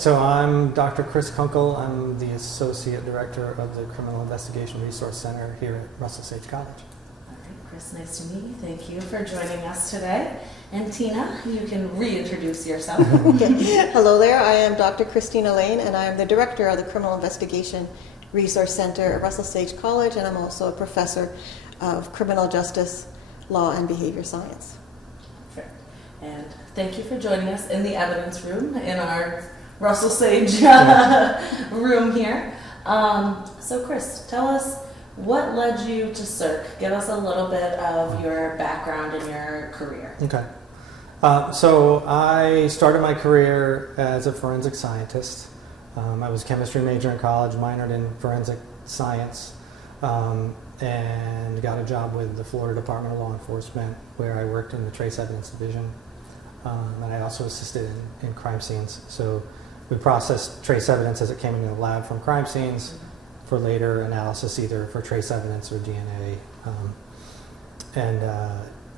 So I'm Dr. Chris Kunkle. I'm the Associate Director of the Criminal Investigation Resource Center here at Russell Sage College. All right, Chris, nice to meet you. Thank you for joining us today. And Tina, you can reintroduce yourself. Okay. Hello there, I am Dr. Christina Lane, and I am the Director of the Criminal Investigation Resource Center at Russell Sage College, and I'm also a Professor of Criminal Justice, Law, and Behavior Science. Perfect. And thank you for joining us in the evidence room in our Russell Sage room here. So Chris, tell us what led you to CIRC. Give us a little bit of your background and your career. Okay. So I started my career as a forensic scientist. I was a chemistry major in college, minored in forensic science, and got a job with the Florida Department of Law Enforcement, where I worked in the Trace Evidence Division. And I also assisted in crime scenes. So we processed trace evidence as it came into the lab from crime scenes for later analysis, either for trace evidence or DNA.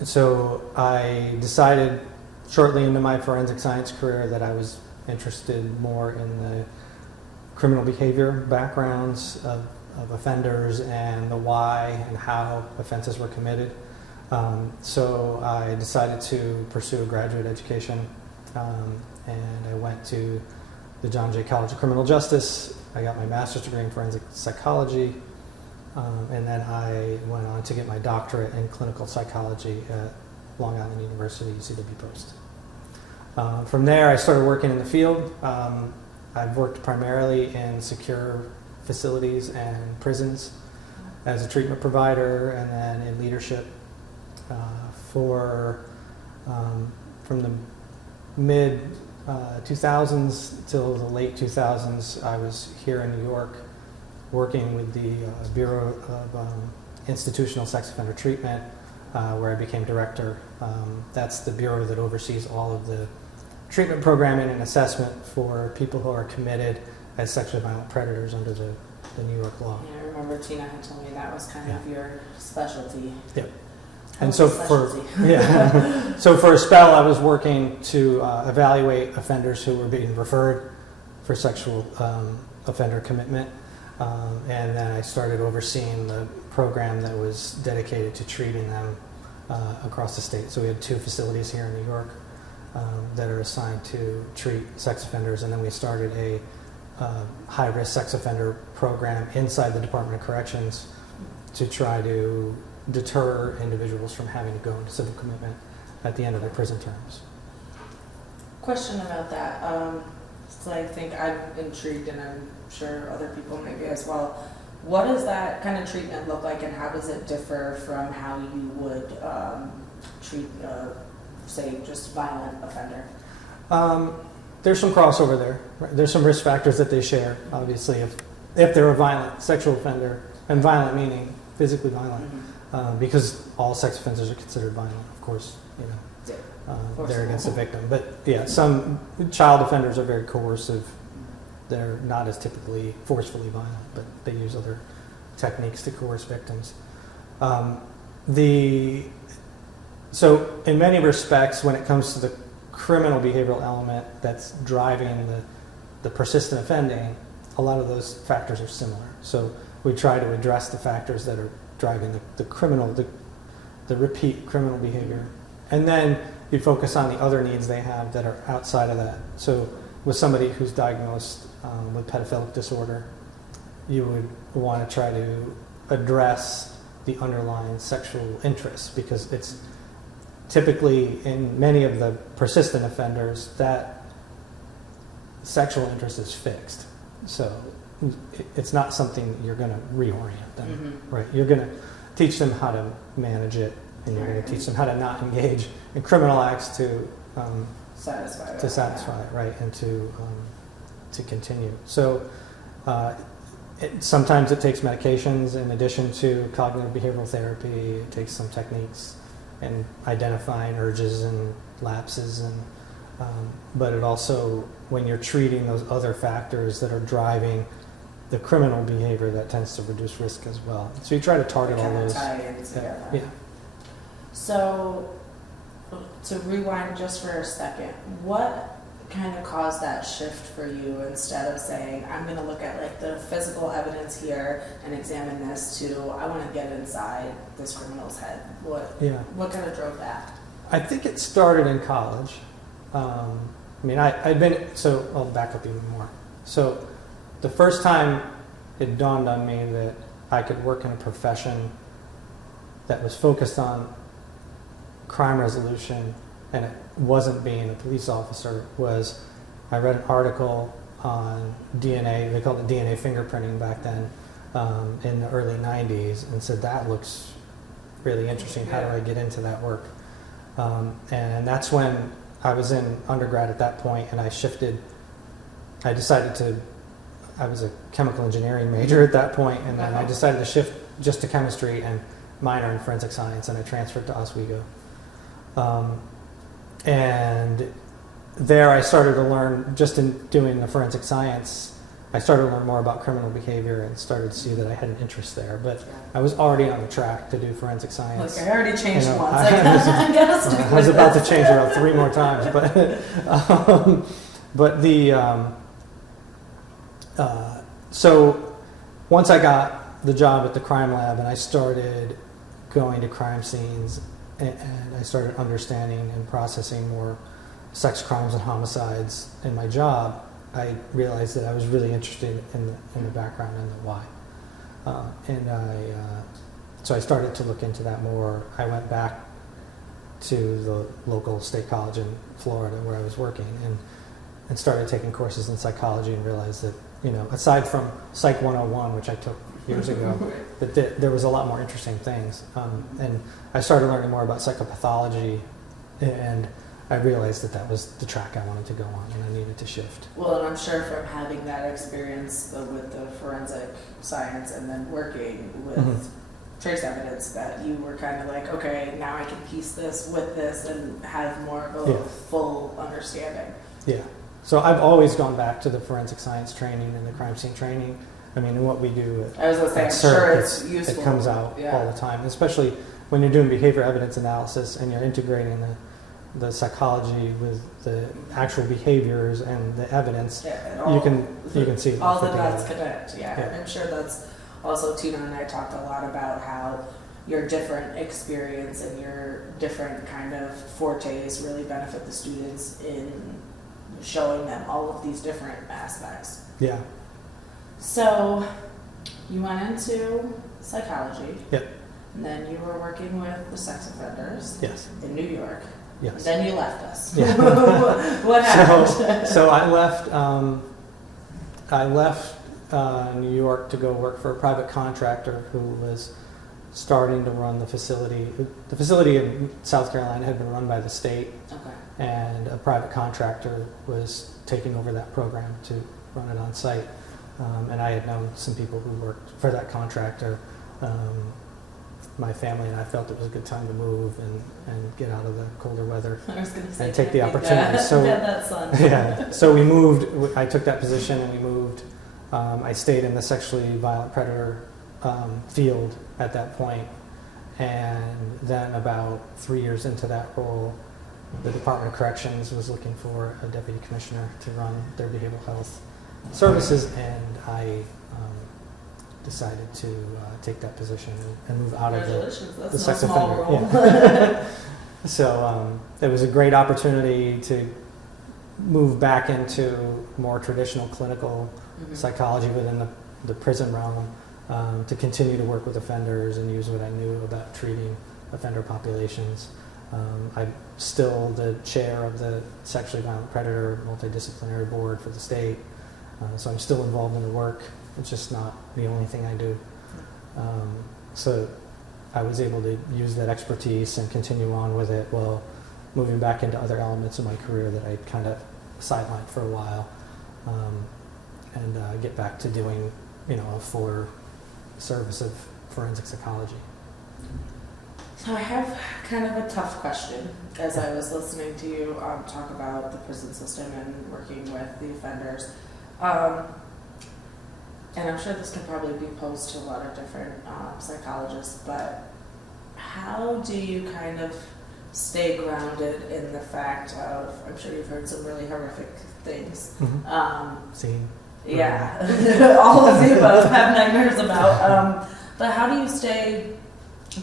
So I decided shortly into my forensic science career that I was interested more in the criminal behavior backgrounds of offenders and the why and how offenses were committed. So I decided to pursue a graduate education, and I went to the John Jay College of Criminal Justice. I got my master's degree in forensic psychology, and then I went on to get my doctorate in clinical psychology at Long Island University, UCW Post. From there, I started working in the field. I've worked primarily in secure facilities and prisons as a treatment provider, and then in leadership from the mid 2000s till the late 2000s. I was here in New York working with the Bureau of Institutional Sex Offender Treatment, where I became director. That's the bureau that oversees all of the treatment programming and assessment for people who are committed as sexually violent predators under the New York law. Yeah, I remember Tina had told me that was kind of your specialty. Yep. And so for a spell, I was working to evaluate offenders who were being referred for sexual offender commitment, and then I started overseeing the program that was dedicated to treating them across the state. So we had 2 facilities here in New York that are assigned to treat sex offenders, and then we started a high-risk sex offender program inside the Department of Corrections to try to deter individuals from having to go into civil commitment at the end of their prison terms. Question about that. So I think I'm intrigued, and I'm sure other people may be as well. What does that kind of treatment look like, and how does it differ from how you would treat, say, just violent offender? There's some crossover there. Right? There's some risk factors that they share, obviously, if they're a violent sexual offender, and violent meaning physically violent. Mm-hmm. Because all sex offenders are considered violent, of course, they're against the victim. But yeah, some child offenders are very coercive. They're not as typically forcefully violent, but they use other techniques to coerce victims. So in many respects, when it comes to the criminal behavioral element that's driving the persistent offending, a lot of those factors are similar. So we try to address the factors that are driving the repeat criminal behavior. And then you focus on the other needs they have that are outside of that. So with somebody who's diagnosed with pedophilic disorder, you would want to try to address the underlying sexual interests, because it's typically in many of the persistent offenders that sexual interest is fixed. So it's not something you're going to reorient them, right? You're going to teach them how to manage it, and you're going to teach them how to not engage in criminal acts to satisfy it, right, and to continue. So sometimes it takes medications in addition to cognitive behavioral therapy. It takes some techniques and identifying urges and lapses, and but it also, when you're treating those other factors that are driving the criminal behavior, that tends to reduce risk as well. So you try to target all those. Yeah. So to rewind just for a second, what kind of caused that shift for you instead of saying, I'm going to look at like the physical evidence here and examine this to, I want to get inside this criminal's head? What kind of drove that? I think it started in college. I mean, I'll back up even more. So the first time it dawned on me that I could work in a profession that was focused on crime resolution and it wasn't being a police officer was I read an article on DNA, they called it DNA fingerprinting back then, in the early 90s, and said that looks really interesting, how do I get into that work? And that's when I was in undergrad at that point, and I was a chemical engineering major at that point, and then I decided to shift just to chemistry and minor in forensic science, and I transferred to Oswego. And there I started to learn, just in doing the forensic science, I started to learn more about criminal behavior and started to see that I had an interest there. But I was already on the track to do forensic science. Look, I already changed once. I was about to change it about 3 more times. So once I got the job at the crime lab and I started going to crime scenes and I started understanding and processing more sex crimes and homicides in my job, I realized that I was really interested in the background and the why. So I started to look into that more. I went back to the local state college in Florida where I was working and started taking courses in psychology and realized that, aside from Psych 101, which I took years ago, that there was a lot more interesting things. And I started learning more about psychopathology, and I realized that was the track I wanted to go on, and I needed to shift. Well, and I'm sure from having that experience with the forensic science and then working with trace evidence that you were kind of like, okay, now I can piece this with this and have more of a full understanding. Yeah. So I've always gone back to the forensic science training and the crime scene training. I mean, what we do at CIRC, sure it's useful. It comes out all the time, especially when you're doing behavior evidence analysis and you're integrating the psychology with the actual behaviors and the evidence. You can see all the dots connect. Yeah, I'm sure that's also Tina and I talked a lot about how your different experience and your different kind of fortes really benefit the students in showing them all of these different aspects. Yeah. So you went into psychology. Yep. And then you were working with the sex offenders. Yes. In New York. Yes. And then you left us. Yeah. What happened? So I left. I left New York to go work for a private contractor who was starting to run the facility. The facility in South Carolina had been run by the state, and a private contractor was taking over that program to run it on site. And I had known some people who worked for that contractor. My family and I felt it was a good time to move and get out of the colder weather and take the opportunity. So we moved. I took that position and we moved. I stayed in the sexually violent predator field at that point, and then about 3 years into that role, the Department of Corrections was looking for a deputy commissioner to run their behavioral health services, and I decided to take that position and move out of the sex offender. Yeah. So it was a great opportunity to move back into more traditional clinical psychology within the prison realm, to continue to work with offenders and use what I knew about treating offender populations. I'm still the chair of the Sexually Violent Predator Multidisciplinary Board for the state, so I'm still involved in the work. It's just not the only thing I do. So I was able to use that expertise and continue on with it while moving back into other elements of my career that I'd kind of sidelined for a while, and get back to doing, a fuller service of forensic psychology. So I have kind of a tough question as I was listening to you talk about the prison system and working with the offenders. And I'm sure this could probably be posed to a lot of different psychologists, but how do you kind of stay grounded in the fact of, I'm sure you've heard some really horrific things. Seen. Yeah, all of the above, have nightmares about. But how do you stay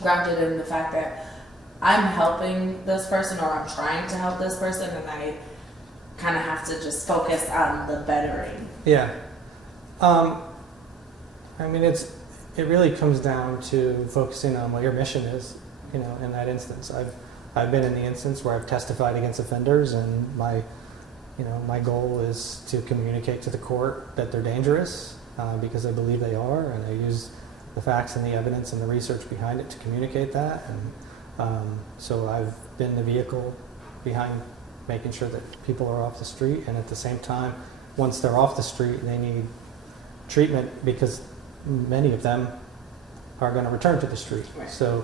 grounded in the fact that I'm helping this person, or I'm trying to help this person, and I kind of have to just focus on the bettering? Yeah. I mean, it really comes down to focusing on what your mission is, you know, in that instance. I've been in the instance where I've testified against offenders, and my goal is to communicate to the court that they're dangerous, because I believe they are, and I use the facts and the evidence and the research behind it to communicate that. And so I've been the vehicle behind making sure that people are off the street, and at the same time, once they're off the street, they need treatment, because many of them are going to return to the street. Right. So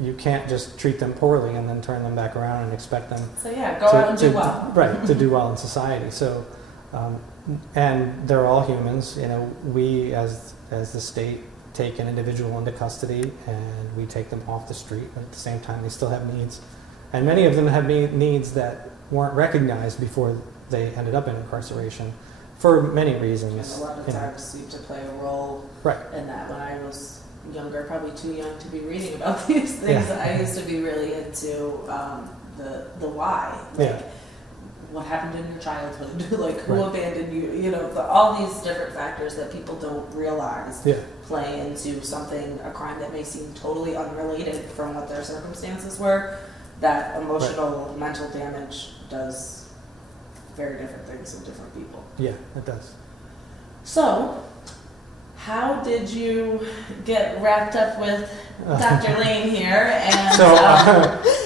you can't just treat them poorly and then turn them back around and expect them So yeah, go out and do well. Right, to do well in society. So, and they're all humans. You know, we as the state take an individual into custody and we take them off the street, but at the same time they still have needs. And many of them have needs that weren't recognized before they ended up in incarceration for many reasons. And a lot of times seem to play a role Right. in that. When I was younger, probably too young to be reading about these things, Yeah. I used to be really into the why. Like, Yeah. what happened in your childhood? Like, who Right. abandoned you? You know, all these different factors that people don't realize Yeah. play into something, a crime that may seem totally unrelated from what their circumstances were. That emotional, mental damage does very different things in different people. Yeah, it does. So, how did you get wrapped up with Dr. Lane here? And So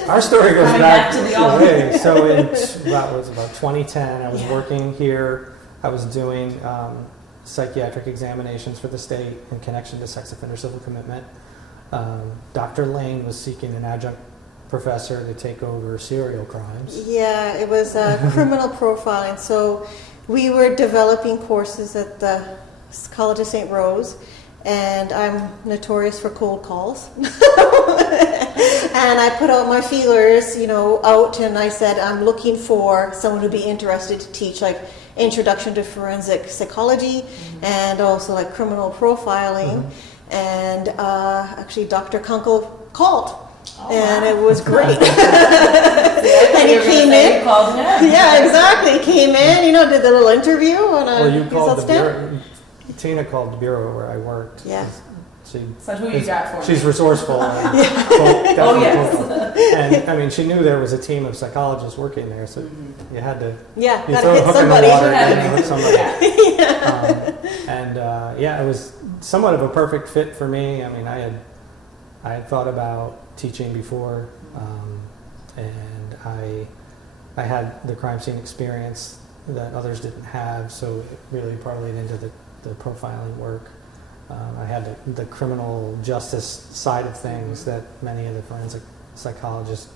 our story goes coming back back to the a way. So in about 2010, I was Yeah. working here. I was doing psychiatric examinations for the state in connection to sex offender civil commitment. Dr. Lane was seeking an adjunct professor to take over serial crimes. Yeah, it was criminal profiling. So we were developing courses at the College of St. Rose, and I'm notorious for cold calls. And I put out my feelers, out, and I said I'm looking for someone who'd be interested to teach like introduction to forensic psychology and also like criminal profiling. And actually Dr. Kunkle called. Oh, and wow. it was great. And he came in. You called him. Yeah, exactly. Came in, did the little interview, and Well, you he was called the outstanding. bureau. Tina called the bureau where I worked. Yeah. So who you got for me? She's resourceful. And Oh, yes. And I mean, she knew there was a team of psychologists working there, so you had to. Yeah, You gotta throw a hit hook in the somebody. water Yeah. and you hook somebody. Yeah. It was somewhat of a perfect fit for me. I mean, I had thought about teaching before, and I had the crime scene experience that others didn't have, so it really parlayed into the profiling work. I had the criminal justice side of things that many of the forensic psychologists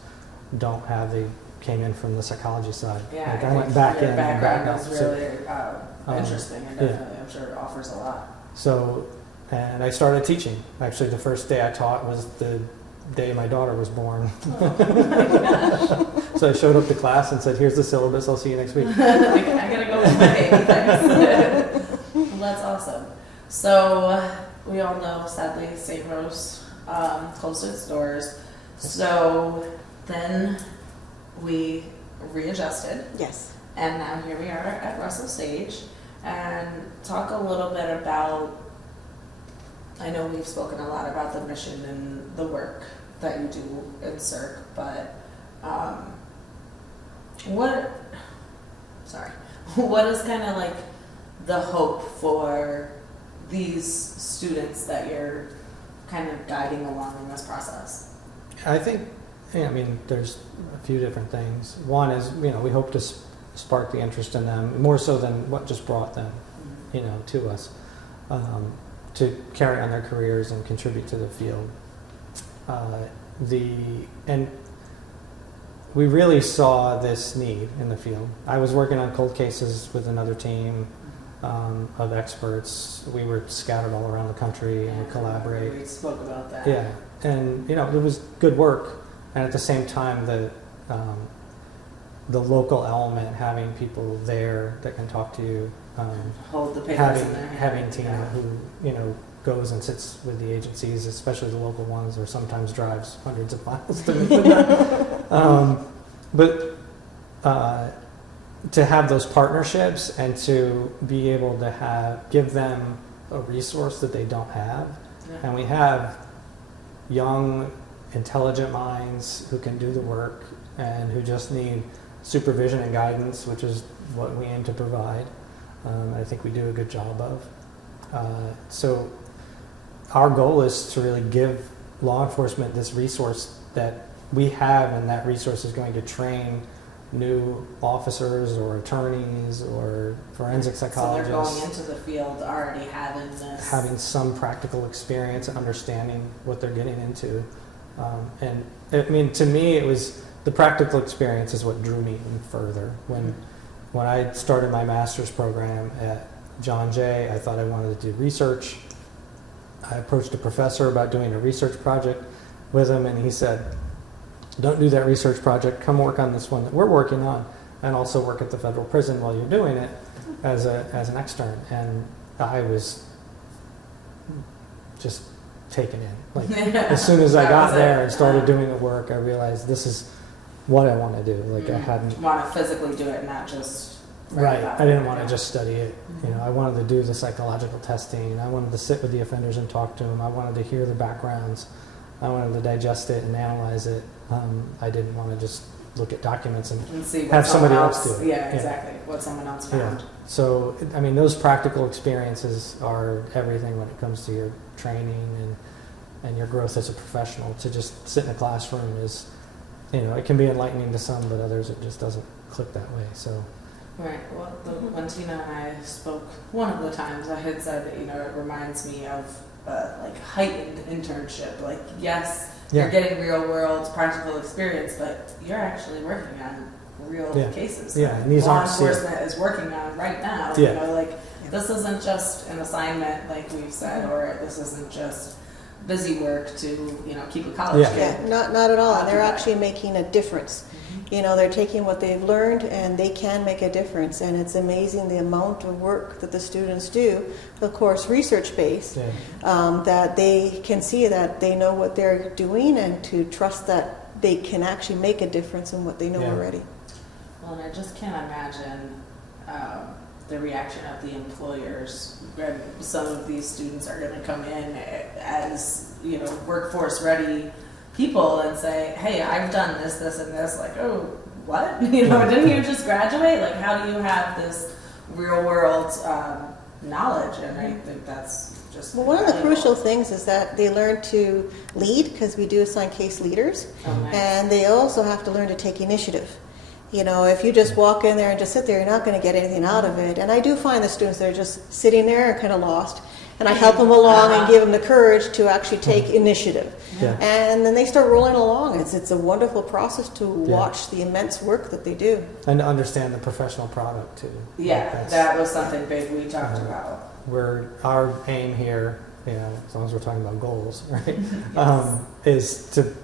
don't have. They came in from the psychology side. Yeah, Like I went back your in and back background out. is So- really interesting, and definitely, I'm sure it offers a lot. So, and I started teaching. Actually, the first day I taught was the day my daughter was born. So I showed up to class and said, "Here's the syllabus. I'll see you next week." I gotta go with my baby, thanks. Well, that's awesome. So, we all know, sadly, St. Rose closed its doors. So, then we readjusted. Yes. And now here we are at Russell Sage, and talk a little bit about, I know we've spoken a lot about the mission and the work that you do in CIRC, but what is kind of like the hope for these students that you're kind of guiding along in this process? I think, there's a few different things. One is, we hope to spark the interest in them, more so than what just brought them, to us, to carry on their careers and contribute to the field. And we really saw this need in the field. I was working on cold cases with another team of experts. We were scattered all around the country and we collaborate. We spoke about that. Yeah, and it was good work, and at the same time, the local element, having people there that can talk to you, Hold the papers in their hand. having Tina who goes and sits with the agencies, especially the local ones, or sometimes drives hundreds of miles to meet with them. But to have those partnerships and to be able to give them a resource that they don't have, and we have young, intelligent minds who can do the work and who just need supervision and guidance, which is what we aim to provide. I think we do a good job of. So our goal is to really give law enforcement this resource that we have, and that resource is going to train new officers or attorneys or forensic psychologists. So they're going into the field already having some practical experience and understanding what they're getting into. And I mean, to me, it was the practical experience is what drew me even further. When I started my master's program at John Jay, I thought I wanted to do research. I approached a professor about doing a research project with him, and he said, "Don't do that research project. Come work on this one that we're working on, and also work at the federal prison while you're doing it as an extern." And I was just taken in. Like as soon as I got there and started doing the work, I realized this is what I want to do. Like I hadn't want to physically do it, not just right. I didn't want to just study it. I wanted to do the psychological testing. I wanted to sit with the offenders and talk to them. I wanted to hear the backgrounds. I wanted to digest it and analyze it. I didn't want to just look at documents and see what have somebody else do it. Yeah, exactly. What someone else found. Yeah. So, I mean, those practical experiences are everything when it comes to your training and your growth as a professional. To just sit in a classroom is, it can be enlightening to some, but others it just doesn't click that way. So. Right. Well, when Tina and I spoke one of the times, I had said that it reminds me of like heightened internship. Like yes, you're getting real world practical experience, but you're actually working on real cases. Yeah, and these law aren't enforcement is working on right now. Yeah. This isn't just an assignment, like we've said, or this isn't just busy work to keep a college kid. Yeah, not at all. They're actually making a difference. They're taking what they've learned and they can make a difference, and it's amazing the amount of work that the students do, of course research-based, that they can see that they know what they're doing and to trust that they can actually make a difference in what they know already. Well, and I just can't imagine the reaction of the employers when some of these students are going to come in as workforce ready people and say, "Hey, I've done this, this, and this." Like, oh, what? Didn't you just graduate? Like, how do you have this real world knowledge? And I think that's just one of the crucial things is that they learn to lead, because we do assign case leaders, and they also have to learn to take initiative. If you just walk in there and just sit there, you're not going to get anything out of it. And I do find the students that are just sitting there and kind of lost, and I help them along and give them the courage to actually take initiative. Yeah. And then they start rolling along. It's a wonderful process to watch the immense work that they do. And to understand the professional product too. Yeah, that was something big we talked about. Our aim here, as long as we're talking about goals, right, is to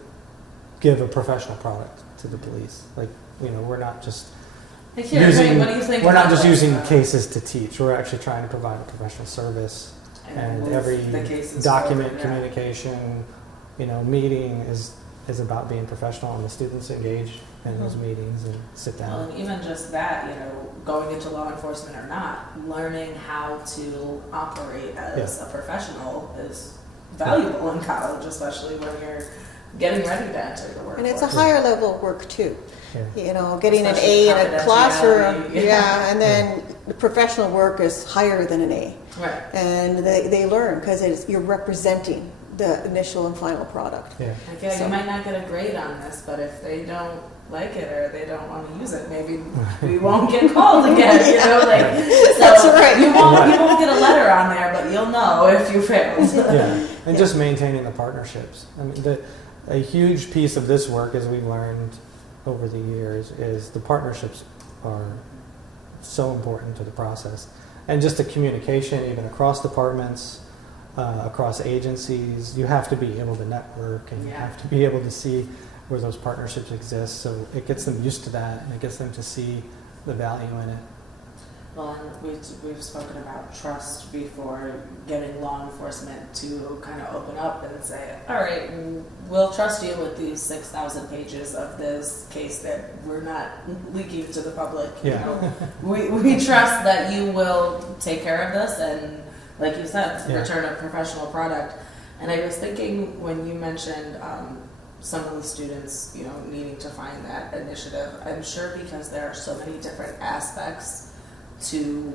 give a professional product to the police. We're not just what do you think? We're not just using cases to teach. We're actually trying to provide a professional service, and every document communication, meeting is about being professional, and the students engage in those meetings and sit down. Well, and even just that, going into law enforcement or not, learning how to operate as a professional is valuable in college, especially when you're getting ready to enter the workforce. And it's a higher level of work too. Yeah. Getting an A in a classroom, and then the professional work is higher than an A. Right. And they learn because you're representing the initial and final product. Yeah. You might not get a grade on this, but if they don't like it or they don't want to use it, maybe we won't get called again. So that's right. You won't get a letter on there, but you'll know if you failed. And just maintaining the partnerships. I mean, a huge piece of this work, as we've learned over the years, is the partnerships are so important to the process, and just the communication even across departments, across agencies. You have to be able to network, and you have to be able to see where those partnerships exist. So it gets them used to that, and it gets them to see the value in it. Well, and we've spoken about trust before, getting law enforcement to kind of open up and say, all right, we'll trust you with these 6,000 pages of this case that we're not leaking to the public. Yeah. You know, we trust that you will take care of this and, like you said, Yeah. return a professional product. And I was thinking when you mentioned some of the students, you know, needing to find that initiative, I'm sure because there are so many different aspects to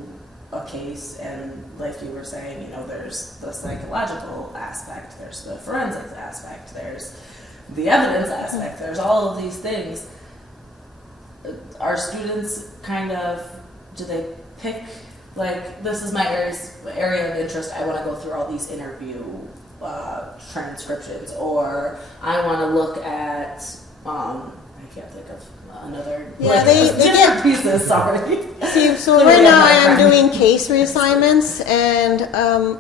a case, and like you were saying, you know, there's the psychological aspect, there's the forensics aspect, there's the evidence aspect, there's all of these things. Are students kind of, do they pick, like, this is my area of interest, I want to go through all these interview transcriptions, or I want to look at I can't think of another. Yeah, like, they different get pieces. Sorry. See, so Clearly right now I I'm am not doing case reassignments, and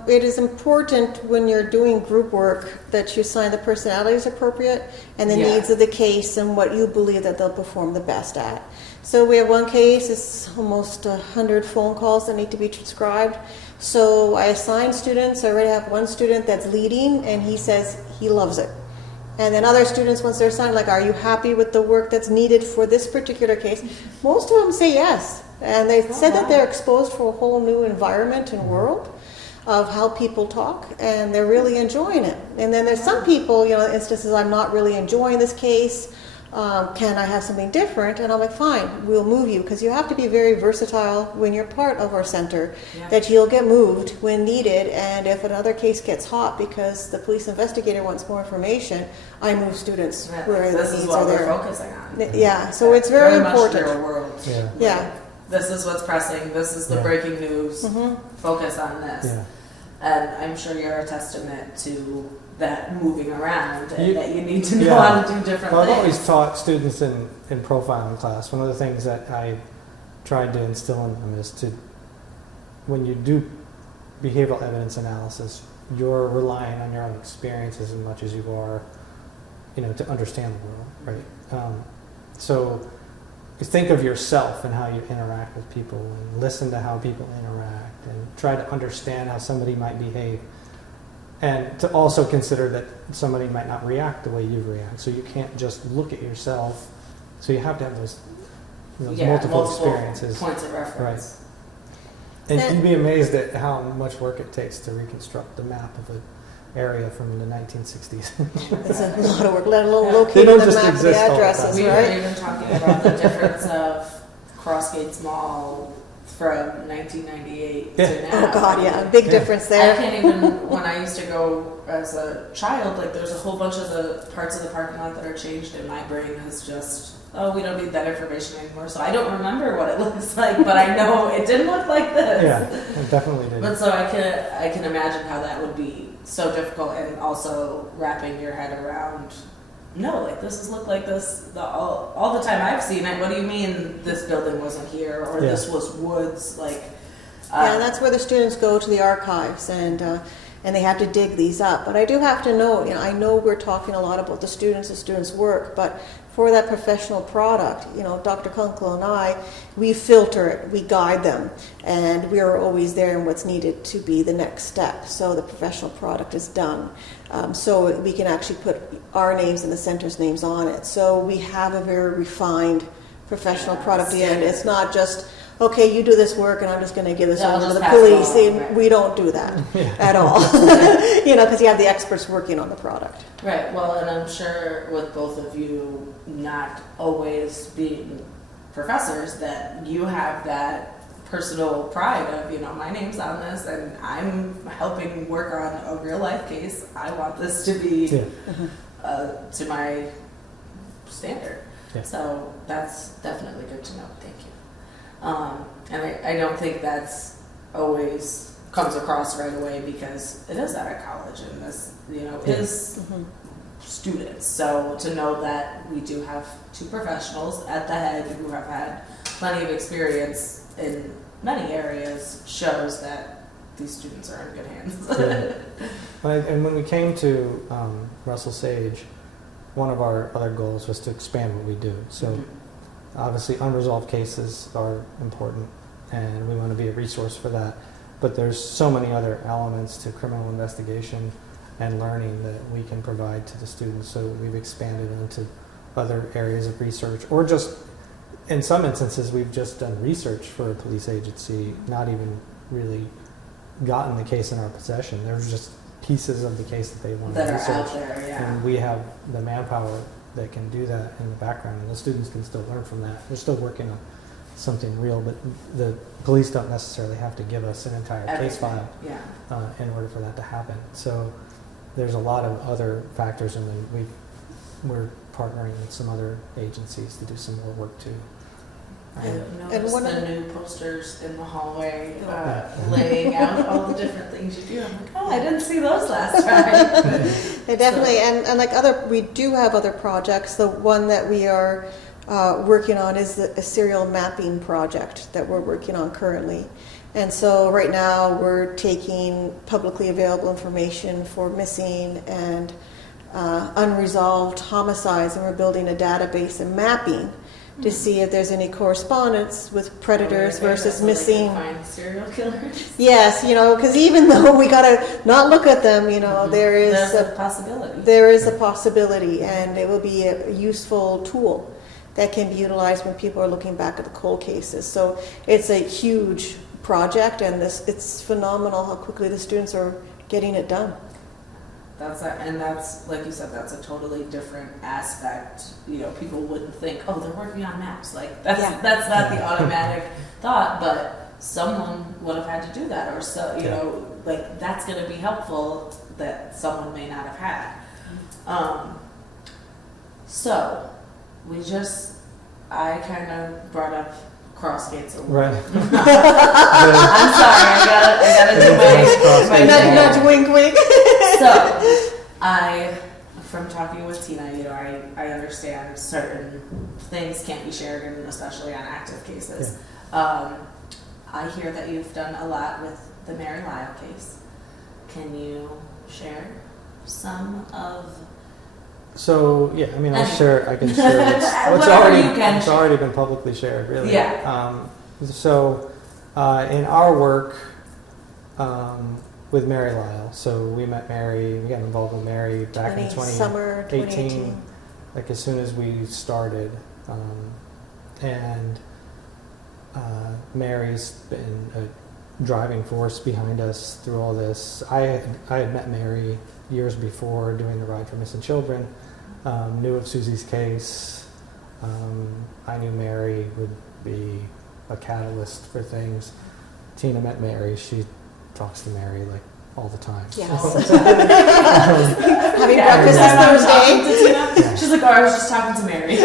it is important when you're doing group work that you assign the personalities appropriate and the Yeah. needs of the case and what you believe that they'll perform the best at. So we have one case, it's almost 100 phone calls that need to be transcribed. So I assign students. I already have one student that's leading, and he says he loves it. And then other students, once they're assigned, like, are you happy with the work that's needed for this particular case? Most of them say yes. And they said that they're exposed for a whole new environment and world of how people talk, and they're really enjoying it. And then there's some people, you know, instances, I'm not really enjoying this case. Can I have something different? And I'm like, fine, we'll move you, because you have to be very versatile when you're part of our center, that you'll get moved when needed. And if another case gets hot because the police investigator wants more information, I move students where the This needs is are what we're there. focusing on. Yeah, so it's very much important. your world. Yeah. Yeah. This is what's pressing. This is the Yeah. breaking news. Mm-hmm. Focus on this. Yeah. And I'm sure you're a testament to that moving around, and You- that you need to know yeah. how to do different Well, I've things. always taught students in profiling class, one of the things that I tried to instill in them is to, when you do behavioral evidence analysis, you're relying on your own experiences as much as you are, you know, to understand the world, right? So you think of yourself and how you interact with people, and listen to how people interact, and try to understand how somebody might behave. And to also consider that somebody might not react the way you react. So you can't just look at yourself. So you have to have those multiple experiences. Points of reference. And you'd be amazed at how much work it takes to reconstruct the map of an area from the 1960s. It's a lot of work, let alone They locating don't the just map of exist the all the addresses, time. We were right? even talking about the difference of Crossgates Mall from 1998 to now. Oh God, yeah, big difference I there. can't even, when I used to go as a child, like there's a whole bunch of the parts of the parking lot that are changed, and my brain has just, oh, we don't need that information anymore. So I don't remember what it looks like, but I know it didn't look like this. Yeah, it definitely did. But so I can imagine how that would be so difficult, and also wrapping your head around, no, like this has looked like this all the time I've seen it. What do you mean this building wasn't here, or Yeah. this was woods? Like, Yeah, and that's where the students go to the archives, and they have to dig these up. But I do have to know, you know, I know we're talking a lot about the students' work, but for that professional product, you know, Dr. Kunkle and I, we filter it, we guide them, and we are always there in what's needed to be the next step. So the professional product is done. So we can actually put our names and the center's names on it. So we have a very refined professional product at the end. It's not just, okay, you do this work and I'm just going to give this Yeah, over to just the pass it police. along, right. We don't do that at all. You know, because you have the experts working on the product. right. Well, and I'm sure with both of you not always being professors, that you have that personal pride of, you know, my name's on this and I'm helping work on a real life case. I want this to be to my standard. Yeah. So that's definitely good to know. Thank you. And I don't think that's always comes across right away, because it is out of college, and this, you know, is students. So to know that we do have two professionals at the head who have had plenty of experience in many areas shows that these students are in good hands. And when we came to Russell Sage, one of our other goals was to expand what we do. So obviously unresolved cases are important, and we want to be a resource for that. But there's so many other elements to criminal investigation and learning that we can provide to the students. So we've expanded into other areas of research, or just in some instances we've just done research for a police agency, not even really gotten the case in our possession. There's just pieces of the case that they want to That are research. out there, yeah. And we have the manpower that can do that in the background, and the students can still learn from that. They're still working on something real, but the police don't necessarily have to give us an entire case file in order for that to happen. So there's a lot of other factors, and then we're partnering with some other agencies to do some more work too. I've And noticed one of the new posters in the hallway laying out all the different things you do. I'm like, oh, I didn't see those last time. Yeah, definitely, and like we do have other projects. The one that we are working on is a serial mapping project that we're working on currently. And so right now we're taking publicly available information for missing and unresolved homicides, and we're building a database and mapping to see if there's any correspondence with predators versus missing. Find serial killers. Yes, because even though we gotta not look at them, there's a possibility. There is a possibility, and it will be a useful tool that can be utilized when people are looking back at the cold cases. So it's a huge project, and it's phenomenal how quickly the students are getting it done. That's like you said, that's a totally different aspect. People wouldn't think, oh, they're working on maps. Like that's not the automatic thought, but someone would have had to do that, or like that's going to be helpful that someone may not have had. So I kind of brought up cross gates a little. Right. I'm sorry, I gotta do my Not wink wink. So, from talking with Tina, I understand certain things can't be shared, and especially on active cases. Yeah. I hear that you've done a lot with the Mary Lyall case. Can you share some of? So yeah, I mean, I can share. It's already been publicly shared, really. Yeah. So in our work with Mary Lyall, so we met Mary. We got involved with Mary back in summer 2018. Like as soon as we started, and Mary's been a driving force behind us through all this. I had met Mary years before doing the Ride for Missing Children. Knew of Susie's case. I knew Mary would be a catalyst for things. Tina met Mary. She talks to Mary like all the time. Yes. Having breakfast this Thursday. She's like, oh, I was just talking to Mary.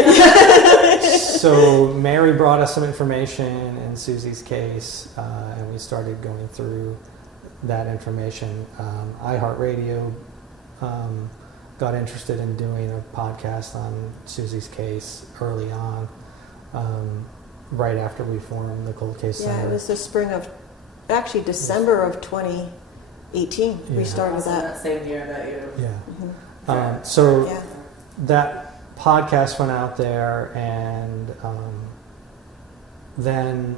So Mary brought us some information in Susie's case, and we started going through that information. iHeartRadio got interested in doing a podcast on Susie's case early on, right after we formed the Cold Case Center. Yeah, it was the spring of, actually December of 2018 we started that. Same year that you... Yeah. Mm-hmm. That podcast went out there, and then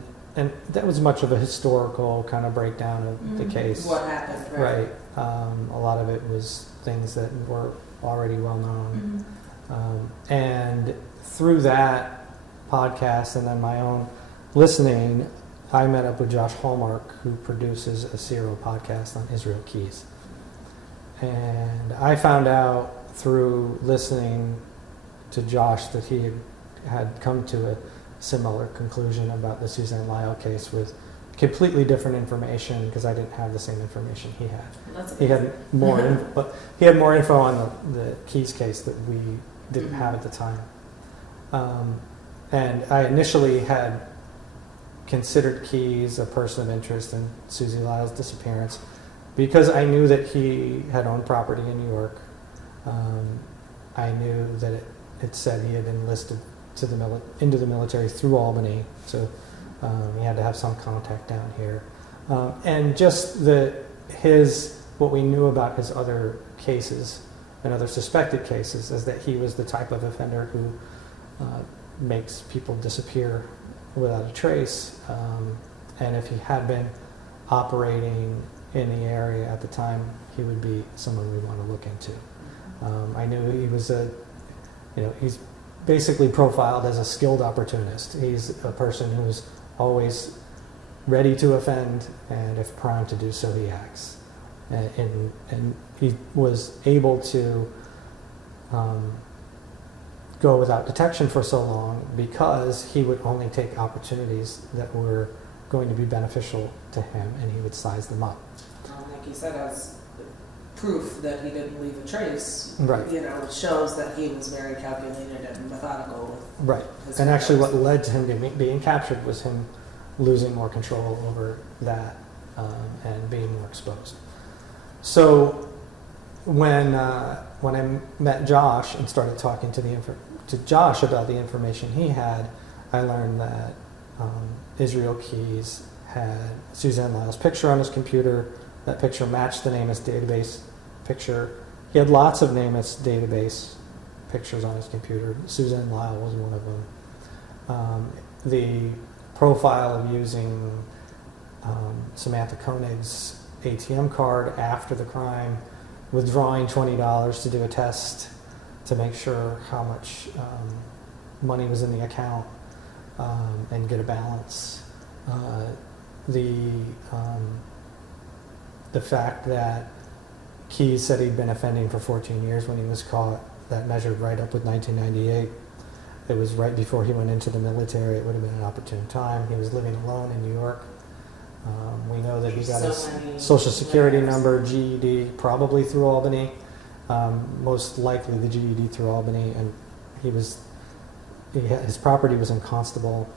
that was much of a historical kind of breakdown of the case. What happened, right? A lot of it was things that were already well known. And through that podcast and then my own listening, I met up with Josh Hallmark, who produces a serial podcast on Israel Keys. And I found out through listening to Josh that he had come to a similar conclusion about the Suzanne Lyall case with completely different information, because I didn't have the same information he had. He had more, he had more info on the Keys case that we didn't have at the time. And I initially had considered Keys a person of interest in Susie Lyall's disappearance because I knew that he had owned property in New York. I knew that it said he had enlisted into the military through Albany, so he had to have some contact down here. And just what we knew about his other cases in other suspected cases, is that he was the type of offender who makes people disappear without a trace. And if he had been operating in the area at the time, he would be someone we want to look into. I knew he was he's basically profiled as a skilled opportunist. He's a person who's always ready to offend, and if primed to do so, he acts. And he was able to go without detection for so long because he would only take opportunities that were going to be beneficial to him, and he would size them up. Like you said, as proof that he didn't leave a trace, Right. It shows that he was very calculated and methodical with Right. his And actually what efforts. led to him being captured was him losing more control over that and being more exposed. So when I met Josh and started talking to Josh about the information he had, I learned that Israel Keys had Suzanne Lyall's picture on his computer. That picture matched the NamUs database picture. He had lots of NamUs database pictures on his computer. Suzanne Lyall was one of them. The profile of using Samantha Koenig's ATM card after the crime, withdrawing $20 to do a test to make sure how much money was in the account and get a balance. The fact that Keys said he'd been offending for 14 years when he was caught, that measured right up with 1998. It was right before he went into the military. It would have been an opportune time. He was living alone in New York. We know that he got his Social Security number, GED, probably through Albany. Most likely the GED through Albany, and his property was in Constable.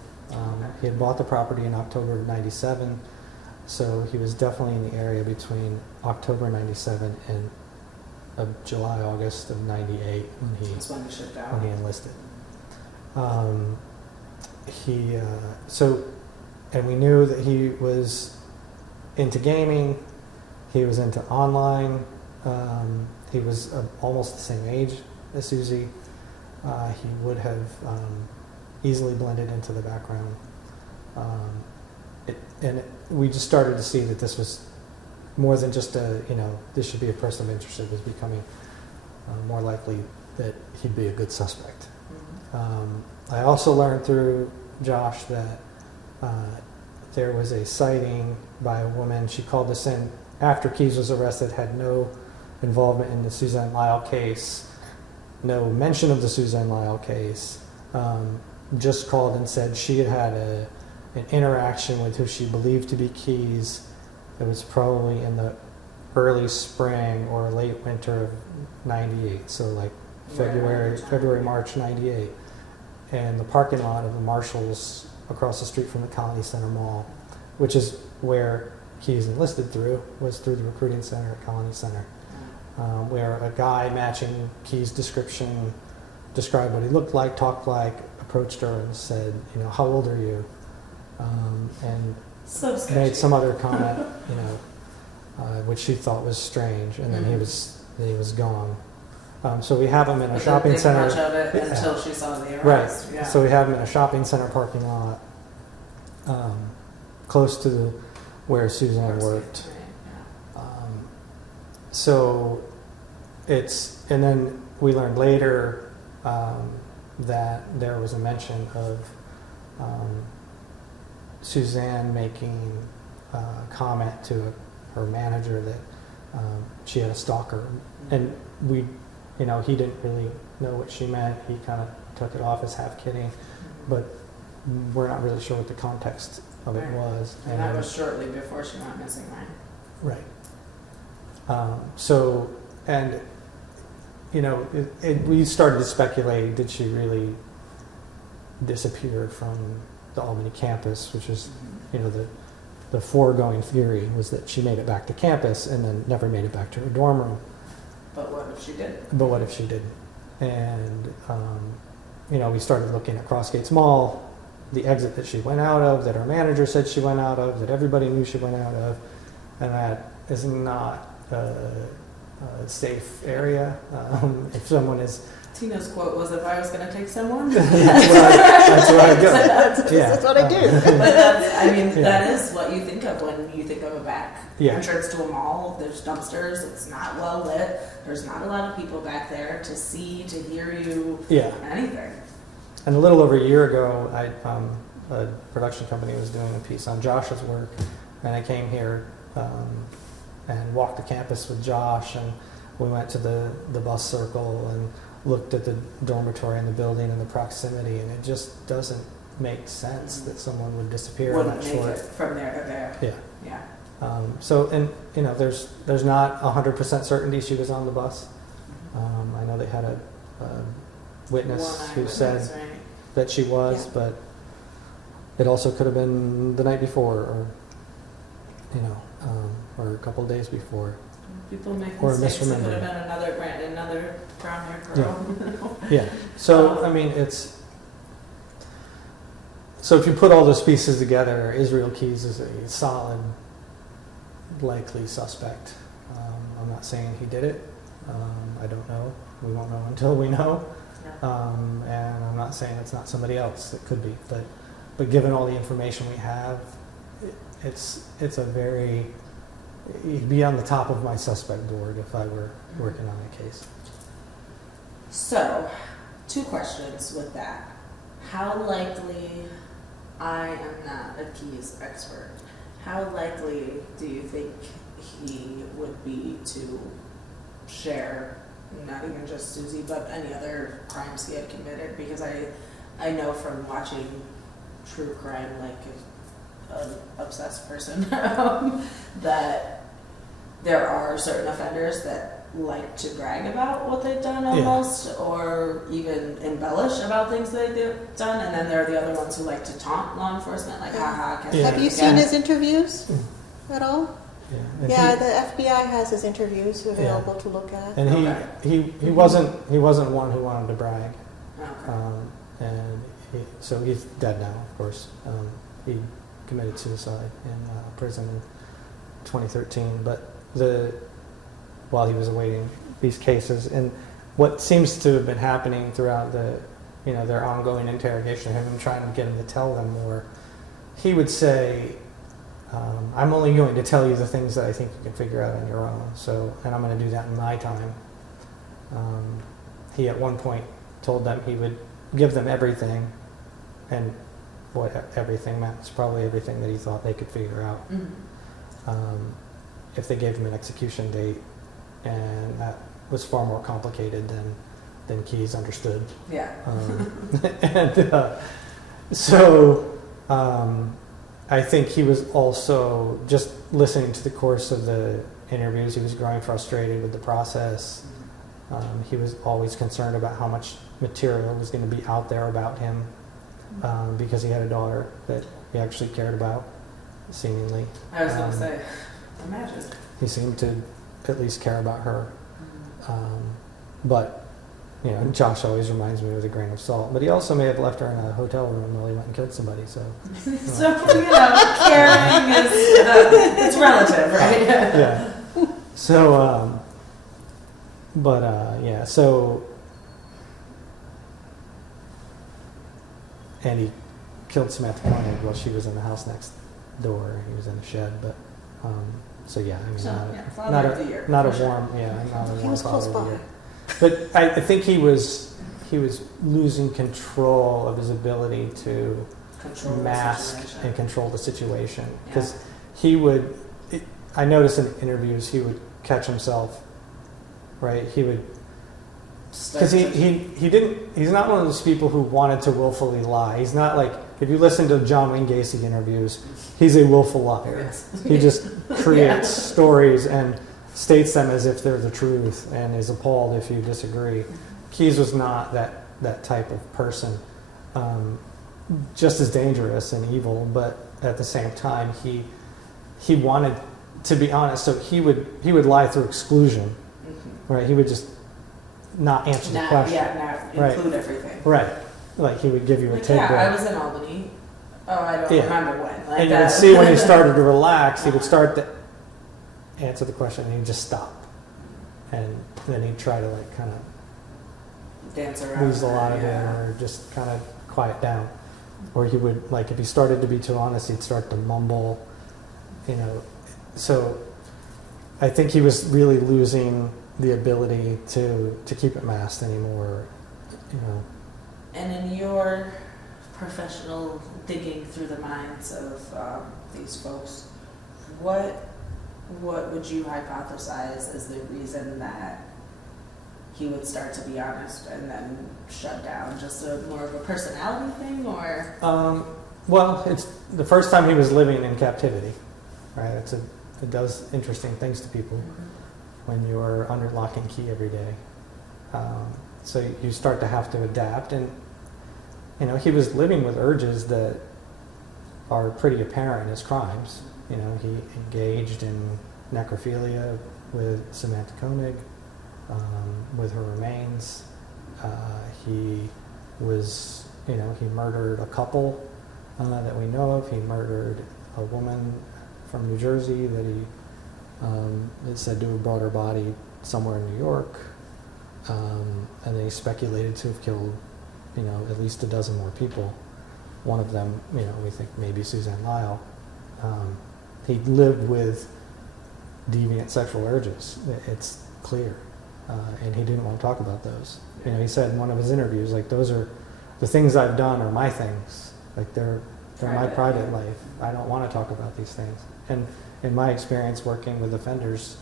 He had bought the property in October of '97, so he was definitely in the area between October '97 and July, August of '98 That's when he shipped out. when he enlisted. And we knew that he was into gaming. He was into online. He was almost the same age as Susie. He would have easily blended into the background. We just started to see that this was more than just this should be a person of interest. It was becoming more likely that he'd be a good suspect. I also learned through Josh that there was a sighting by a woman. She called us in after Keys was arrested, had no involvement in the Suzanne Lyall case, no mention of the Suzanne Lyall case, just called and said she had had an interaction with who she believed to be Keys. It was probably in the early spring or late winter of '98, so like February, March '98, in the parking lot of the Marshalls across the street from the Colony Center Mall, which is where Keys enlisted through, was through the recruiting center at Colony Center, where a guy matching Keys' description described what he looked like, talked like, approached her and said, how old are you? And So sketchy. made some other comment, which she thought was strange, and then he was gone. So we have him in a But shopping didn't center. much of it Yeah. until she saw the Right. arrest. Yeah. So we have him in a shopping center parking lot, close to where Suzanne worked. Right, And then we learned later that there was a mention of Suzanne making a comment to her manager that she had a stalker, and he didn't really know what she meant. He kind of took it off as half kidding, but we're not really sure what the context of it Right. was. And that was shortly before she went missing, right? Right. We started to speculate, did she really disappear from the Albany campus, which is, the foregoing theory was that she made it back to campus and then never made it back to her dorm room. But what if she did? But what if she didn't? And, we started looking at Crossgates Mall, the exit that she went out of, that her manager said she went out of, that everybody knew she went out of, and that is not safe area. If someone is Tina's quote was, "If I was going to take someone." that's where I go. That's what I do. But that's, I mean, Yeah. that is what you think of when you think of a back Yeah. entrance to a mall. There's dumpsters. It's not well lit. There's not a lot of people back there to see, to hear you, Yeah. anything. And a little over a year ago, a production company was doing a piece on Josh's work, and I came here and walked the campus with Josh, and we went to the bus circle and looked at the dormitory and the building and the proximity, and it just doesn't make sense that someone would disappear in Wouldn't that make short. it from there to there. Yeah. Yeah. So, and you know, there's not 100% certainty she was on the bus. I know they had a witness One who eyewitness, said right? that she was, Yeah. but it also could have been the night before, or you know, or a couple of days before. People make Or mistakes. It could misremembering. have been another brown haired girl. Yeah. So I mean, it's so if you put all those pieces together, Israel Keys is a solid, likely suspect. I'm not saying he did it. I don't know. We won't know until we know. Yeah. And I'm not saying it's not somebody else. It could be, but given all the information we have, it's a very, he'd be on the top of my suspect board if I were working on a case. So, 2 questions with that. How likely, I am not a keys expert, how likely do you think he would be to share, not even just Susie, but any other crimes he had committed? Because I know from watching true crime, like an obsessed person, that there are certain offenders that like to brag about what they've done almost, or even embellish about things that they've done, and then there are the other ones who like to taunt law enforcement, like, haha, catch Yeah. Have me you again. seen his interviews at all? Yeah. And Yeah, he- the FBI has his interviews available to look at. And he wasn't one who wanted to brag, Okay. and so he's dead now, of course. He committed suicide in prison in 2013, but while he was awaiting these cases, and what seems to have been happening throughout their ongoing interrogation of him, trying to get him to tell them more, he would say, I'm only going to tell you the things that I think you can figure out on your own. So, and I'm going to do that in my time. He at one point told them he would give them everything, and what everything meant was probably everything that he thought they could figure out. Mhm. If they gave him an execution date, and that was far more complicated than Keyes understood. Yeah. And so I think he was also, just listening to the course of the interviews, he was growing frustrated with the process. He was always concerned about how much material was going to be out there about him, because he had a daughter that he actually cared about, seemingly. I was going to say, imagine. He seemed to at least care about her. But, you know, Josh always reminds me with a grain of salt. But he also may have left her in a hotel room while he went and killed somebody. So, So, caring is, it's relative, right? yeah. So, yeah. So, and he killed Samantha Koenig while she was in the house next door. He was in a shed. But, so yeah, I mean, So, not, yeah, a, father not of a, the year, not a for sure. warm, yeah, not a warm He was close father of the by. year. But I think he was losing control of his ability to Control the mask situation. and control the situation, because he would. I noticed in interviews he would catch himself. Right, he would, because he didn't. He's not one of those people who wanted to willfully lie. He's not like, if you listen to John Wayne Gacy interviews, he's a willful liar. Yes. He just creates stories and states them as if they're the truth, and is appalled if you disagree. Keyes was not that type of person. Just as dangerous and evil, but at the same time, he wanted to be honest. So he would lie through exclusion, right? He would just not answer the question. Yeah, not include everything. Right. Like he would give you a Like, tidbit. yeah, I was in Albany. Oh, I don't Yeah. remember when. Like And you that. would see when he started to relax, he would start to answer the question and he'd just stop. and then he'd try to like kind of Dance around. lose a lot of it yeah. or just kind of quiet down. Or he would, like, if he started to be too honest, he'd start to mumble, you know. So I think he was really losing the ability to keep it masked anymore, you know. And in your professional digging through the minds of these folks, what would you hypothesize is the reason that he would start to be honest and then shut down? Just more of a personality thing, or? Well, it's the first time he was living in captivity, right? It does interesting things to people when you're under lock and key every day. So you start to have to adapt, and you know, he was living with urges that are pretty apparent in his crimes. You know, he engaged in necrophilia with Samantha Koenig, with her remains. He was, you know, he murdered a couple that we know of. He murdered a woman from New Jersey that he is said to have brought her body somewhere in New York. And then he speculated to have killed, you know, at least a dozen more people. One of them, you know, we think maybe Suzanne Lyall. He lived with deviant sexual urges. It's clear. And he didn't want to talk about those. You know, he said in one of his interviews, like, those are the things I've done are my things. Like, they're my private life. I don't want to talk about these things. And in my experience working with offenders,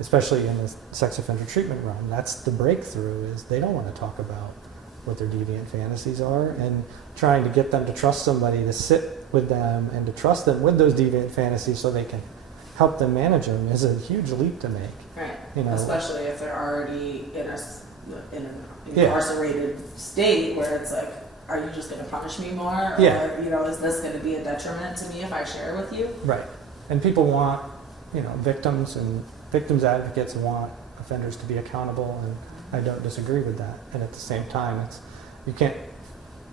especially in the sex offender treatment realm, that's the breakthrough, is they don't want to talk about what their deviant fantasies are, and trying to get them to trust somebody to sit with them and to trust them with those deviant fantasies so they can help them manage them is a huge leap to make. Right. You know, especially if they're already in an incarcerated state where it's like, are you just going to punish me more? Or, you know, is this going to be a detriment to me if I share with you? Right. And people want, you know, victims and victims advocates want offenders to be accountable, and I don't disagree with that. And at the same time, you can't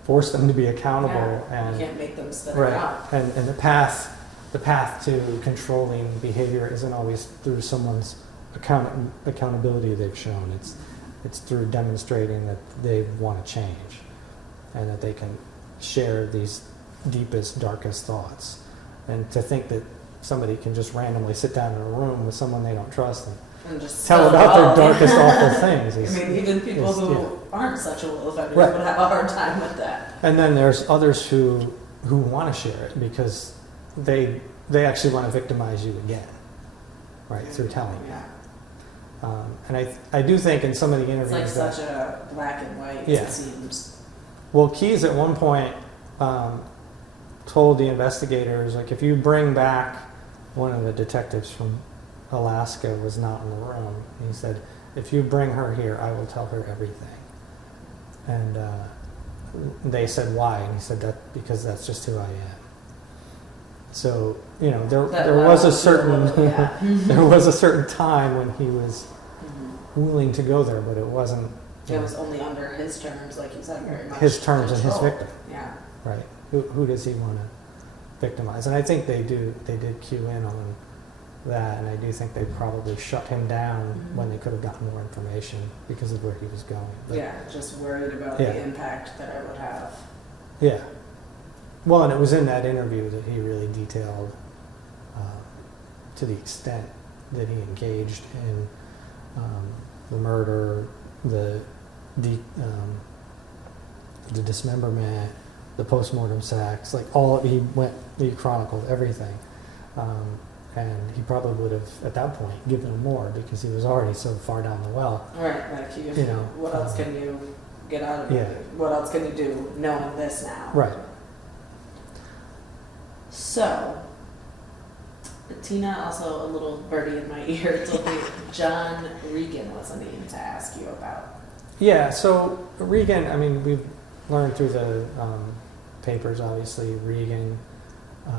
force them to be accountable, and you can't make them spit right. it out. And the path to controlling behavior isn't always through someone's accountability they've shown. It's through demonstrating that they want to change and that they can share these deepest, darkest thoughts. And to think that somebody can just randomly sit down in a room with someone they don't trust and just tell about their darkest, awful things. I mean, even people who aren't sexual offenders right. would have a hard time with that. And then there's others who want to share it because they actually want to victimize you again, right, through telling you. Yeah. And I do think in some of the interviews... It's like such a black and white, yeah. it seems. Well, Keyes at one point told the investigators, like, if you bring back one of the detectives from Alaska was not in the room, he said, if you bring her here, I will tell her everything. And they said, why? And he said, that because that's just who I am. So, you know, there was a certain there was a certain time when he was willing to go there, but it wasn't. It was only under his terms, like you said, very much. His terms and his victim. Yeah. Right. Who does he want to victimize? And I think they did cue in on that, and I do think they probably shut him down when they could have gotten more information because of where he was going. But, yeah, just worried about the impact that it would have. Yeah. Well, and it was in that interview that he really detailed to the extent that he engaged in the murder, the dismemberment, the postmortem sex, like he chronicled everything. And he probably would have, at that point, given him more because he was already so far down the well. Right, like you know, what else can you get out of it? What else can you do knowing this now? Right. So, Tina, also a little birdie in my ear, told me John Regan was a name to ask you about. Yeah, so Regan, I mean, we've learned through the papers, obviously, Regan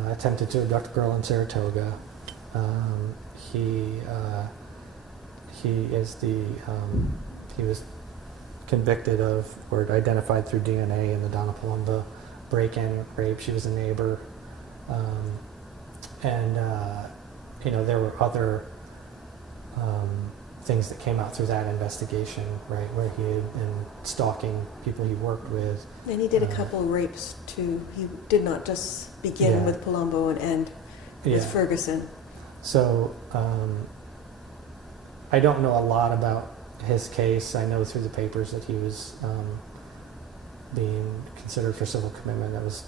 attempted to abduct a girl in Saratoga. He was convicted of, or identified through DNA in the Donna Palumbo break-in rape. She was a neighbor. You know, there were other things that came out through that investigation, right, where he had been stalking people he worked with. And he did a couple of rapes too. He did not just begin Yeah. with Palumbo and end with Ferguson. So I don't know a lot about his case. I know through the papers that he was being considered for civil commitment. That was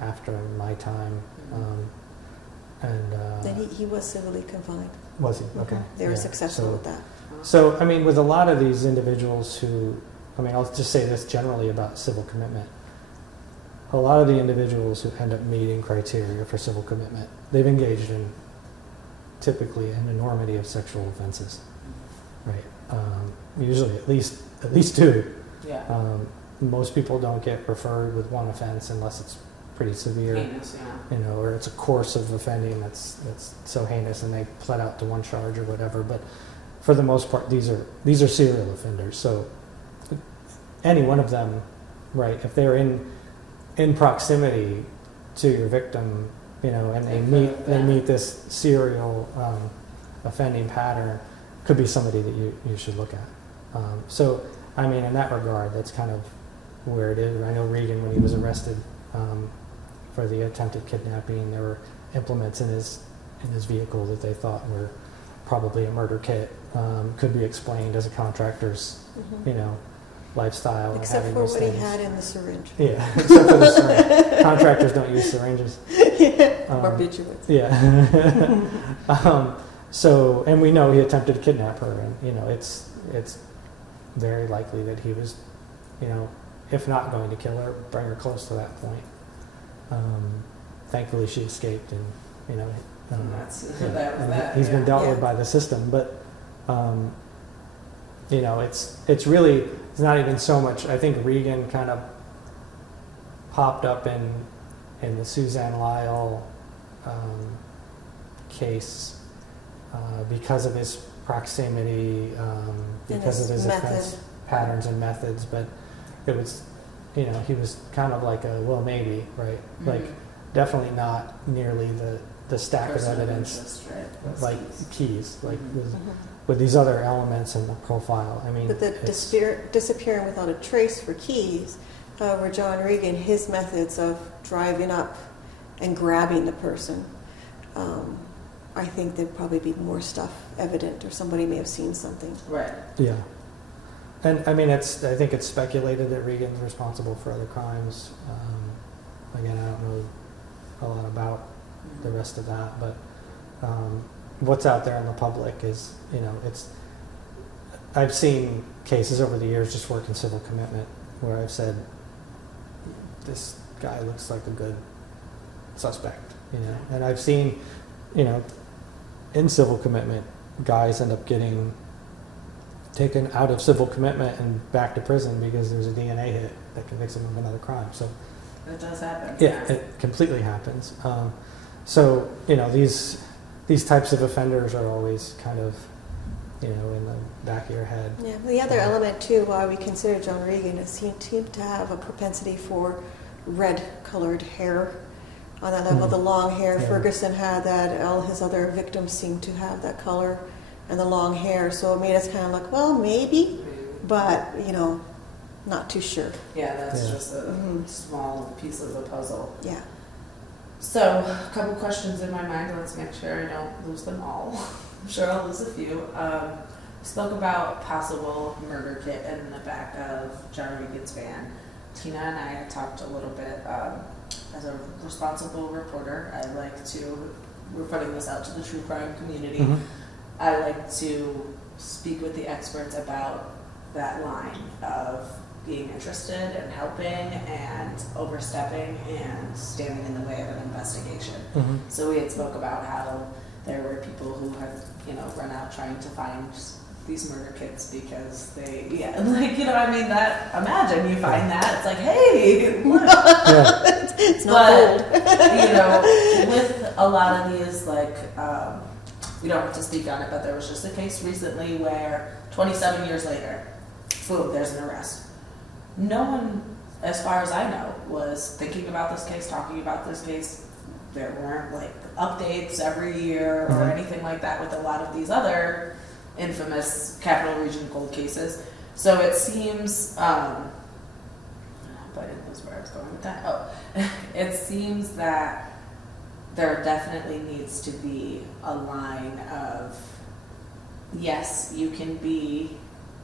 after my time. And he was civilly confined. Was he? Okay. They were Yeah. successful with that. So, I mean, with a lot of these individuals who, I mean, I'll just say this generally about civil commitment. A lot of the individuals who end up meeting criteria for civil commitment, they've engaged in typically an enormity of sexual offenses, right? Usually at least two. Yeah. Most people don't get referred with one offense unless it's pretty severe, Heinous, yeah. you know, or it's a course of offending that's so heinous and they pled out to one charge or whatever. But for the most part, these are serial offenders. So any one of them, right, if they're in proximity to your victim, you know, and they meet this serial offending pattern, could be somebody that you should look at. So, I mean, in that regard, that's kind of where it is. I know Regan, when he was arrested for the attempted kidnapping, there were implements in his vehicle that they thought were probably a murder kit. Could be explained as a contractor's, you know, lifestyle. Except and for having what those he things. had in the syringe. Yeah, except for the syringe. Contractors don't use syringes. Barbiturates. Yeah. So, and we know he attempted to kidnap her, and you know, it's very likely that he was, you know, if not going to kill her, bring her close to that point. Thankfully, she escaped, and you know, he's been dealt with by the system. But you know, it's not even so much. I think Regan kind of popped up in the Suzanne Lyall case because of his proximity, because of his offense patterns and methods. But it was, you know, he was kind of like a, well, maybe, right? Mm-hmm. Like, definitely not nearly the stack of evidence, like keys, like with these other elements in the profile. I mean, but the disappearing without a trace for keys, however, John Regan, his methods of driving up and grabbing the person, I think there'd probably be more stuff evident, or somebody may have seen something. Right. Yeah. And I mean, I think it's speculated that Regan's responsible for other crimes. Again, I don't know a lot about the rest of that, but what's out there in the public is, you know, I've seen cases over the years, just working civil commitment, where I've said, this guy looks like a good suspect, you know, and I've seen, you know, in civil commitment, guys end up getting taken out of civil commitment and back to prison because there's a DNA hit that convicts them of another crime. So it does happen. Yeah, it completely happens. So, you know, these types of offenders are always kind of, you know, in the back of your head. Yeah. The other element too, why we consider John Regan, is he seemed to have a propensity for red-colored hair. On that level, the long hair, yeah. Ferguson had that. All his other victims seemed to have that color and the long hair. So it made us kind of like, well, maybe, but, you know, not too sure. Yeah, that's just a small piece of the puzzle. Yeah. So, a couple questions in my mind. Let's make sure I don't lose them all. I'm sure I'll lose a few. Spoke about possible murder kit in the back of John Regan's van. Tina and I had talked a little bit. As a responsible reporter, we're putting this out to the true crime community. Mm-hmm. I like to speak with the experts about that line of being interested and helping and overstepping and standing in the way of an investigation. Mm-hmm. So we had spoke about how there were people who had, you know, run out trying to find these murder kits because they, that, imagine you find that, it's like, hey, look. Yeah. It's not gold. You know, with a lot of these, like, we don't have to speak on it, but there was just a case recently where 27 years later, boom, there's an arrest. No one, as far as I know, was thinking about this case, talking about this case. There weren't, like, updates every year or anything like that with a lot of these other infamous Capital Region cold cases. So it seems, but I didn't lose where I was going with that. Oh, it seems that there definitely needs to be a line of, yes, you can be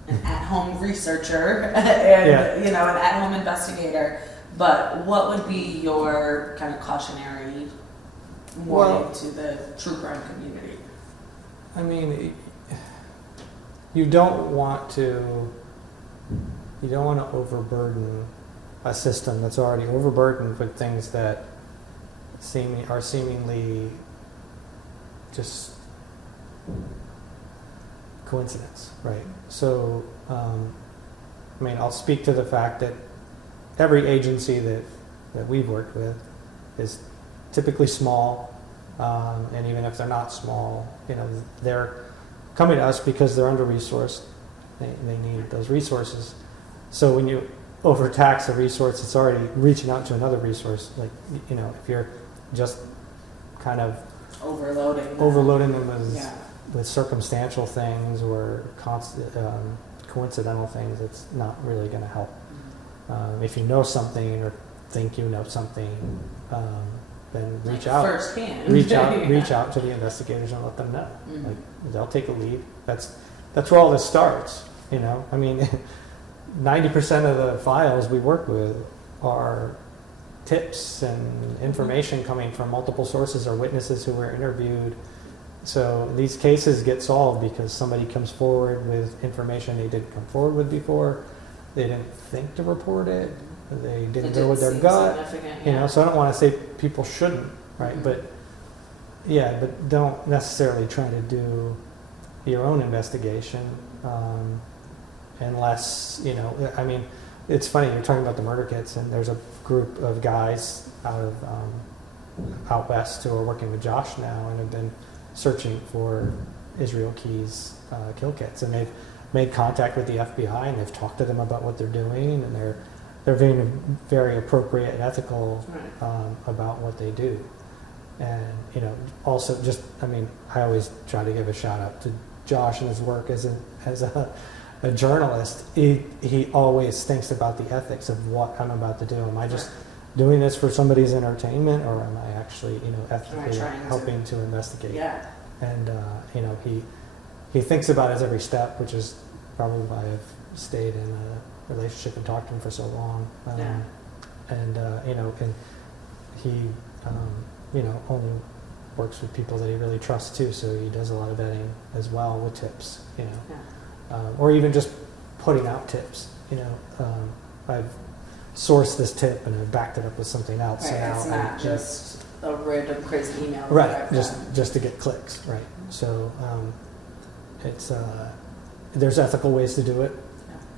an at-home researcher and you know, an at-home investigator, but what would be your kind of cautionary warning to the true crime community? I mean, you don't want to overburden a system that's already overburdened with things that are seemingly just coincidence, right? So, I mean, I'll speak to the fact that every agency that we've worked with is typically small, and even if they're not small, you know, they're coming to us because they're under-resourced. They need those resources. So when you overtax a resource, it's already reaching out to another resource. Like, you know, if you're just kind of overloading them with circumstantial things or coincidental things, it's not really going to help. If you know something or think you know something, then reach out firsthand. Reach out to the investigators and let them know. Like, they'll take a lead. That's where all this starts. You know, I mean, 90% of the files we work with are tips and information coming from multiple sources or witnesses who were interviewed. So these cases get solved because somebody comes forward with information they didn't come forward with before. They didn't think to report it. They didn't go with their gut. You know, so I don't want to say people shouldn't, right? But don't necessarily try to do your own investigation unless, you know, I mean, it's funny, you're talking about the murder kits, and there's a group of guys out west who are working with Josh now and have been searching for Israel Key's kill kits, and they've made contact with the FBI and they've talked to them about what they're doing, and they're being very appropriate and ethical about what they do. And, you know, also just, I mean, I always try to give a shout out to Josh and his work as a journalist. He always thinks about the ethics of what I'm about to do. Am I just doing this for somebody's entertainment, or am I actually, you know, ethically helping to investigate? Yeah. And, you know, he thinks about his every step, which is probably why I've stayed in a relationship and talked to him for so long. And, you know, and he, you know, only works with people that he really trusts too, so he does a lot of vetting as well with tips, you know. Or even just putting out tips, you know. I've sourced this tip and I've backed it up with something else. Right, so it's not just a random crazy email. Right, just to get clicks, right. So it's there's ethical ways to do it,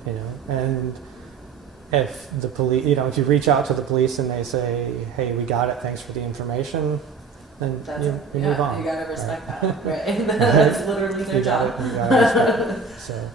you know. And if the police, you know, if you reach out to the police and they say, "Hey, we got it, thanks for the information," then you move on. You gotta respect that, right? That's literally their job. You gotta respect it. So.